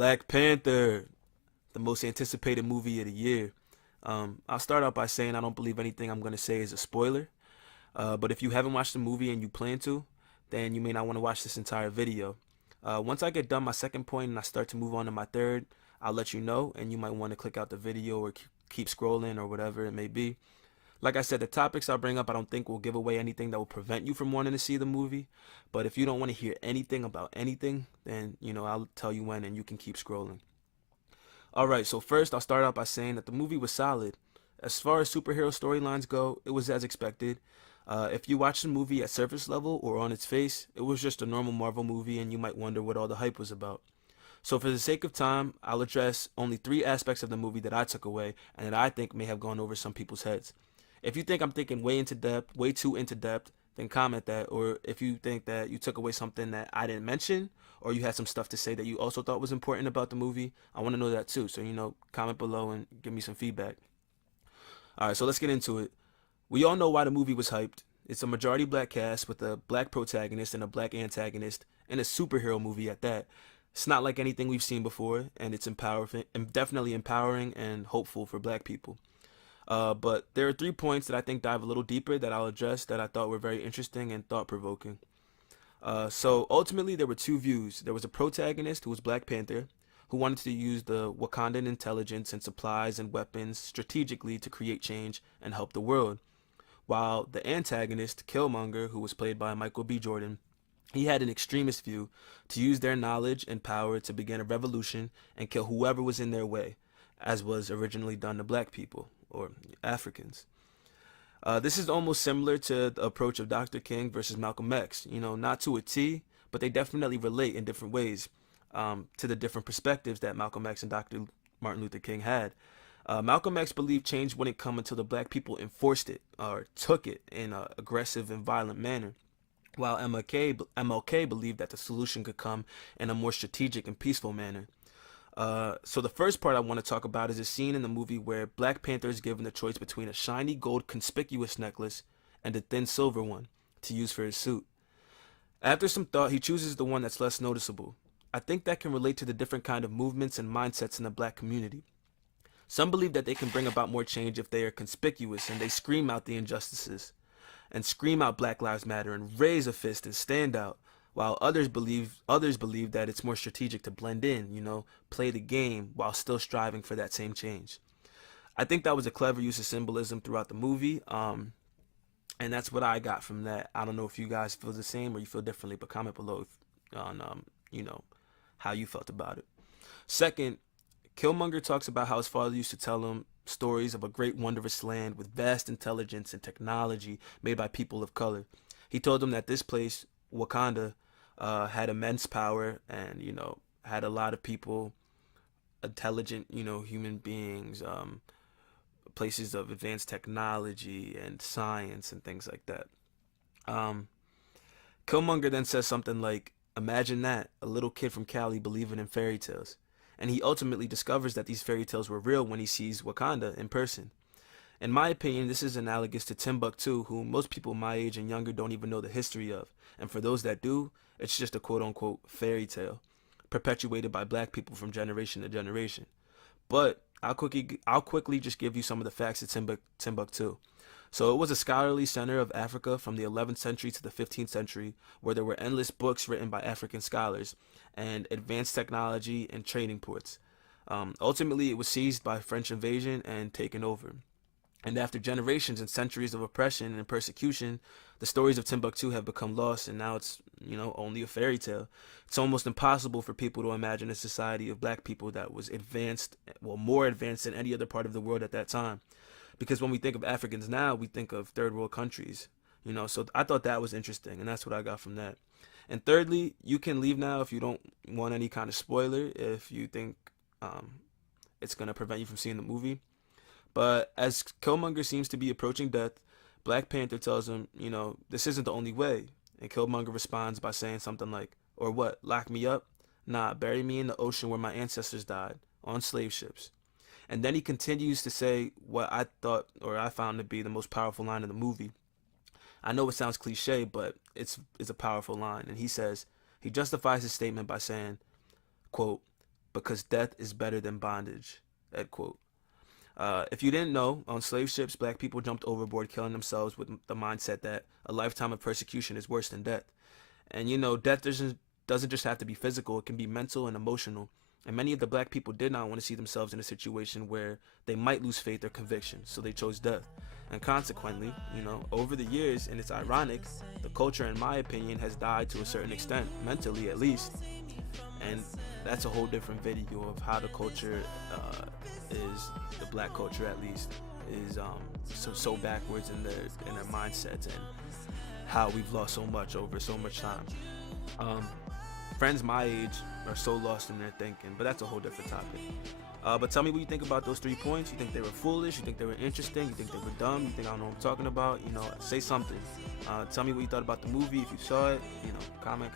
Black Panther, the most anticipated movie of the year. I'll start out by saying I don't believe anything I'm going to say is a spoiler. But if you haven't watched the movie and you plan to, then you may not want to watch this entire video. Once I get done my second point and I start to move on to my third, I'll let you know, and you might want to click out the video or keep scrolling or whatever it may be. Like I said, the topics I'll bring up I don't think will give away anything that will prevent you from wanting to see the movie. But if you don't want to hear anything about anything, then I'll tell you when and you can keep scrolling. Alright, so first I'll start out by saying that the movie was solid. As far as superhero storylines go, it was as expected. If you watch the movie at surface level or on its face, it was just a normal Marvel movie and you might wonder what all the hype was about. So for the sake of time, I'll address only three aspects of the movie that I took away and that I think may have gone over some people's heads. If you think I'm thinking way too into depth, then comment that. Or if you think that you took away something that I didn't mention, or you had some stuff to say that you also thought was important about the movie, I want to know that too. So, comment below and give me some feedback. Alright, so let's get into it. We all know why the movie was hyped. It's a majority black cast with a black protagonist and a black antagonist, and a superhero movie at that. It's not like anything we've seen before, and it's empowering, definitely empowering and hopeful for black people. But there are 3 points that I think dive a little deeper that I'll address that I thought were very interesting and thought-provoking. So ultimately, there were two views. There was a protagonist who was Black Panther, who wanted to use the Wakandan intelligence and supplies and weapons strategically to create change and help the world. While the antagonist, Killmonger, who was played by Michael B. Jordan, he had an extremist view to use their knowledge and power to begin a revolution and kill whoever was in their way, as was originally done to black people, or Africans. This is almost similar to the approach of Dr. King versus Malcolm X. Not to a T, but they definitely relate in different ways to the different perspectives that Malcolm X and Dr. Martin Luther King had. Malcolm X believed change wouldn't come until the black people enforced it or took it in an aggressive and violent manner, while MLK believed that the solution could come in a more strategic and peaceful manner. So the first part I want to talk about is a scene in the movie where Black Panther is given the choice between a shiny gold conspicuous necklace and a thin silver one to use for his suit. After some thought, he chooses the one that's less noticeable. I think that can relate to the different kind of movements and mindsets in the black community. Some believe that they can bring about more change if they are conspicuous and they scream out the injustices and scream out Black Lives Matter and raise a fist and stand out, while others believe that it's more strategic to blend in, play the game while still striving for that same change. I think that was a clever use of symbolism throughout the movie, and that's what I got from that. I don't know if you guys feel the same or you feel differently, but comment below on how you felt about it. Second, Killmonger talks about how his father used to tell him stories of a great wondrous land with vast intelligence and technology made by people of color. He told him that this place, Wakanda, had immense power and had a lot of people, intelligent human beings, places of advanced technology and science and things like that. um, Killmonger then says something like, imagine that, a little kid from Cali believing in fairy tales. And he ultimately discovers that these fairy tales were real when he sees Wakanda in person. In my opinion, this is analogous to Timbuktu, who most people my age and younger don't even know the history of. And for those that do, it's just a quote-unquote fairy tale, perpetuated by black people from generation to generation. But I'll quickly just give you some of the facts of Timbuktu. So it was a scholarly center of Africa from the 11th century to the 15th century, where there were endless books written by African scholars and advanced technology and trading ports. Ultimately, it was seized by French invasion and taken over. And after generations and centuries of oppression and persecution, the stories of Timbuktu have become lost, and now it's, only a fairy tale. It's almost impossible for people to imagine a society of black people that was advanced, well, more advanced than any other part of the world at that time. Because when we think of Africans now, we think of third world countries, so I thought that was interesting, and that's what I got from that. And thirdly, you can leave now if you don't want any kind of spoiler, if you think it's going to prevent you from seeing the movie. But as Killmonger seems to be approaching death, Black Panther tells him, this isn't the only way. And Killmonger responds by saying something like, or what, lock me up? Nah, bury me in the ocean where my ancestors died, on slave ships. And then he continues to say what I thought, or I found to be the most powerful line in the movie. I know it sounds cliche, but it's a powerful line. And he says, he justifies his statement by saying, quote, because death is better than bondage. End quote. If you didn't know, on slave ships, black people jumped overboard, killing themselves with the mindset that a lifetime of persecution is worse than death. And death doesn't just have to be physical; it can be mental and emotional. And many of the black people did not want to see themselves in a situation where they might lose faith or conviction, so they chose death. And consequently, over the years, and it's ironic, the culture, in my opinion, has died to a certain extent, mentally at least. And that's a whole different video of how the culture is, the black culture at least, is so backwards in their mindsets, and how we've lost so much over so much time. Friends my age are so lost in their thinking, but that's a whole different topic. But tell me what you think about those 3 points. You think they were foolish? You think they were interesting? You think they were dumb? You think I don't know what I'm talking about? Say something. Tell me what you thought about the movie. If you saw it, comment.